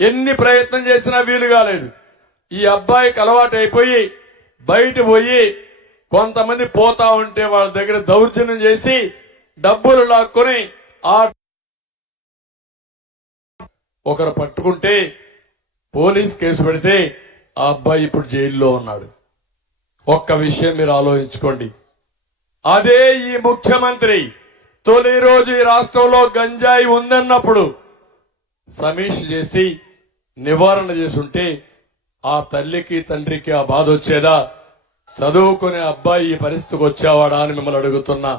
ఎన్ని ప్రయత్నం చేసినా వీలు కాలేదు. ఈ అబ్బాయికి అలవాటు అయిపోయి బయట పోయి కొంతమంది పోతా ఉంటే వాళ్ళ దగ్గర దౌర్జన్యం చేసి డబ్బులు లాక్కొని ఆ ఒకరు పట్టుకుంటే పోలీస్ కేసు పెడితే ఆ అబ్బాయి ఇప్పుడు జైల్లో ఉన్నాడు. ఒక్క విషయం మీరు ఆలోచించుకోండి. అదే ఈ ముఖ్యమంత్రి తొలి రోజు ఈ రాష్ట్రంలో గంజాయి ఉందన్నప్పుడు సమీక్ష చేసి నివారణ చేసుంటే ఆ తల్లికి తండ్రికి ఆ బాధ వచ్చేదా? చదువుకునే అబ్బాయి ఈ పరిస్థితికి వచ్చేవాడా అని మిమ్మల్ని అడుగుతున్నా.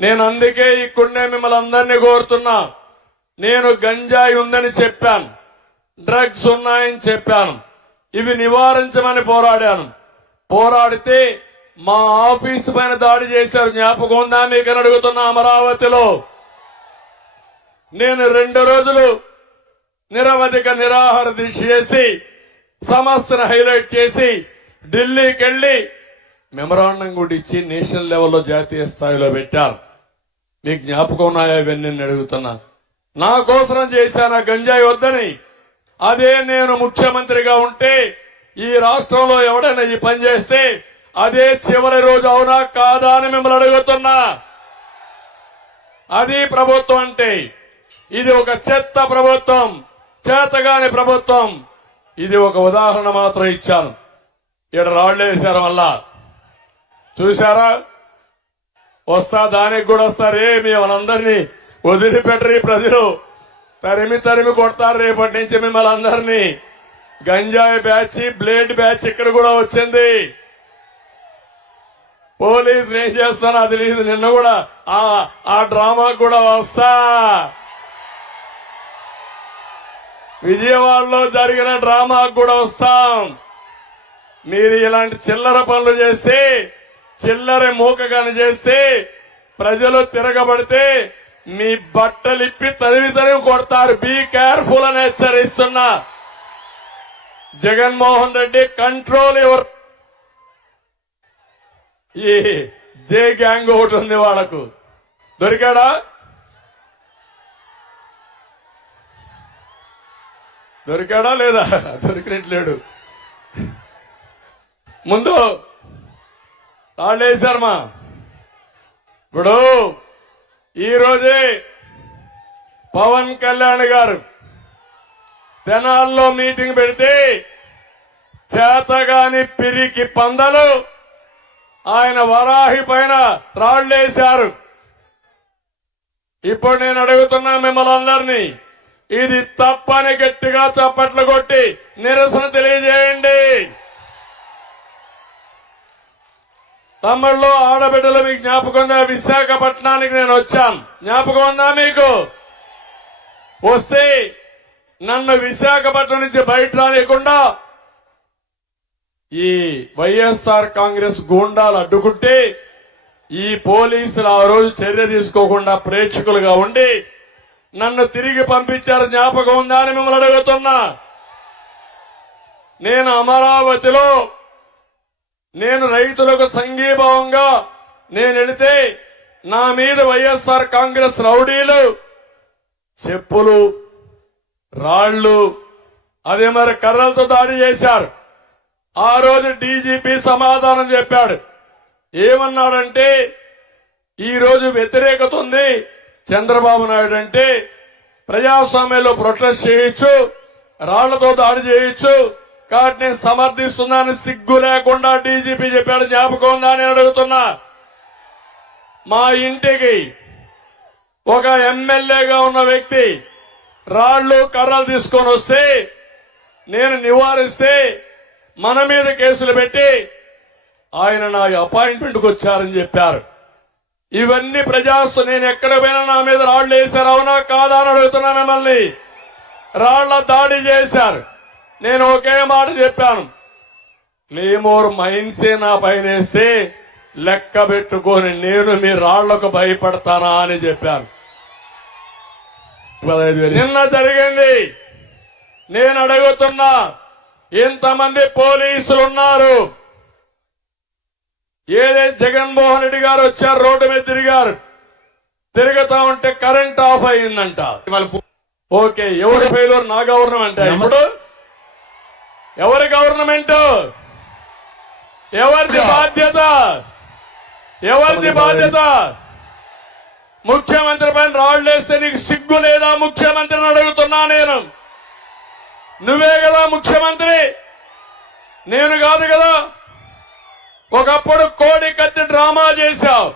నేను అందుకే ఇక్కడనే మిమ్మల్ని అందరినీ కోరుతున్నా. నేను గంజాయి ఉందని చెప్పాను, డ్రగ్స్ ఉన్నాయని చెప్పాను, ఇవి నివారించమని పోరాడాను. పోరాడితే మా ఆఫీసు పైన దాడి చేశారు. జ్ఞాపకం ఉందా మీకని అడుగుతున్నా. అమరావతిలో నేను 2 రోజులు నిరవధిక నిరాహార దీక్ష చేసి సమస్యను హైలైట్ చేసి ఢిల్లీకి వెళ్లి మెమరాండం కూడా ఇచ్చి నేషనల్ లెవెల్లో జాతీయ స్థాయిలో పెట్టారు. మీకు జ్ఞాపకం ఉన్నాయా? ఇవన్నీ అడుగుతున్నా. నా కోసం చేశాను గంజాయి వద్దని. అదే నేను ముఖ్యమంత్రిగా ఉంటే ఈ రాష్ట్రంలో ఎవడైనా ఈ పని చేస్తే అదే చివరి రోజు అవునా కాదా అని మిమ్మల్ని అడుగుతున్నా. అది ప్రభుత్వం అంటే. ఇది ఒక చెత్త ప్రభుత్వం, చేతగాని ప్రభుత్వం. ఇది ఒక ఉదాహరణ మాత్రం ఇచ్చాను. ఇక్కడ రాళ్లు వేశారు మళ్ళా చూశారా? వస్తా దానికి కూడా వస్తారే. మిమ్మల్ని వదిలిపెట్టరు ప్రజలు, తరిమి తరిమి కొడతారు. రేపటి నుంచి మిమ్మల్ని అందరినీ గంజాయి బ్యాచ్, బ్లేడ్ బ్యాచ్ ఇక్కడ కూడా వచ్చింది. పోలీసులు ఏం చేస్తానో అది లేదు. నిన్న కూడా ఆ డ్రామా కూడా వస్తా. విజయవాడలో జరిగిన డ్రామాకు కూడా వస్తాం. మీరు ఇలాంటి చిల్లర పనులు చేస్తే, చిల్లర మూకగాని చేస్తే, ప్రజలు తిరగబడితే మీ బట్టలిప్పి తరిమి తరిమి కొడతారు. బీ కేర్ఫుల్ అని హెచ్చరిస్తున్నా. Jaganmohan Reddy control your. ఈ జే గ్యాంగ్ ఒకటి ఉంది, వాళ్ళకు దొరికాడా? దొరికాడా లేదా? దొరికినట్లేడు. ముందు రాళ్ళేశారమ్మా. ఇప్పుడు ఈ రోజే పవన్ కళ్యాణ్ గారు తెనాల్లో మీటింగ్ పెడితే చేతగాని పిరికి పందలు ఆయన వరాహి పైన రాళ్లేశారు. ఇప్పుడు నేను అడుగుతున్నా మిమ్మల్ని అందరినీ, ఇది తప్పని గట్టిగా చప్పట్లు కొట్టి నిరసన తెలియజేయండి. తమ్ముళ్ళు, ఆడబిడ్డలు, మీకు జ్ఞాపకం ఉందా? విశాఖపట్నానికి నేను వచ్చాను. జ్ఞాపకం ఉందా మీకు? వస్తే నన్ను విశాఖపట్నం నుంచి బయట రానియకుండా ఈ వైఎస్ఆర్ కాంగ్రెస్ గూండాలు అడ్డుకుంటే ఈ పోలీసులు ఆ రోజు చర్య తీసుకోకుండా ప్రేక్షకులుగా ఉండి నన్ను తిరిగి పంపించారు. జ్ఞాపకం ఉందా అని మిమ్మల్ని అడుగుతున్నా. నేను అమరావతిలో నేను రైతులకు సంఘీభావంగా నేను వెళితే నా మీద వైఎస్ఆర్ కాంగ్రెస్ రౌడీలు చెప్పులు, రాళ్లు, అదే మరి కర్రలతో దాడి చేశారు. ఆ రోజు డీజీపీ సమాధానం చెప్పాడు. ఏమన్నాడంటే, ఈ రోజు వ్యతిరేకత ఉంది, చంద్రబాబు నాయుడు అంటే ప్రజాస్వామ్యంలో ప్రొటెస్ట్ చేయొచ్చు, రాళ్లతో దాడి చేయొచ్చు, కాబట్టి నేను సమర్థిస్తున్నాను. సిగ్గు లేకుండా డీజీపీ చెప్పాడు. జ్ఞాపకం ఉందా అని అడుగుతున్నా. మా ఇంటికి ఒక ఎమ్మెల్యేగా ఉన్న వ్యక్తి రాళ్లు కర్రలు తీసుకొని వస్తే నేను నివారిస్తే మన మీద కేసులు పెట్టి ఆయన నా అపాయింట్మెంట్కి వచ్చారని చెప్పారు. ఇవన్నీ ప్రజాస్వామ్యం. నేను ఎక్కడ పోయినా నా మీద రాళ్లు వేశారు, అవునా కాదా అని అడుగుతున్నా మిమ్మల్ని. రాళ్ల దాడి చేశారు. నేను ఒకే మాట చెప్పాను, క్లేమోర్ మైన్సే నా పైన వేస్తే లెక్క పెట్టుకొని నేను మీ రాళ్లకు భయపడతానా అని చెప్పాను. నిన్న జరిగింది. నేను అడుగుతున్నా, ఇంతమంది పోలీసులు ఉన్నారు. ఏదైతే జగన్మోహన్ రెడ్డి గారు వచ్చారు, రోడ్డు మీద తిరిగారు, తిరుగుతా ఉంటే కరెంట్ ఆఫ్ అయిందంట. ఓకే, ఎవరి ఫెయిల్యూర్? నా గవర్నమెంట్. ఇప్పుడు ఎవరి గవర్నమెంట్? ఎవరిది బాధ్యత? ఎవరిది బాధ్యత? ముఖ్యమంత్రి పైన రాళ్లేస్తే నీకు సిగ్గు లేదా? ముఖ్యమంత్రిని అడుగుతున్నా నేను. నువ్వే కదా ముఖ్యమంత్రి, నేను కాదు కదా. ఒకప్పుడు కోడి కత్తి డ్రామా చేశావు.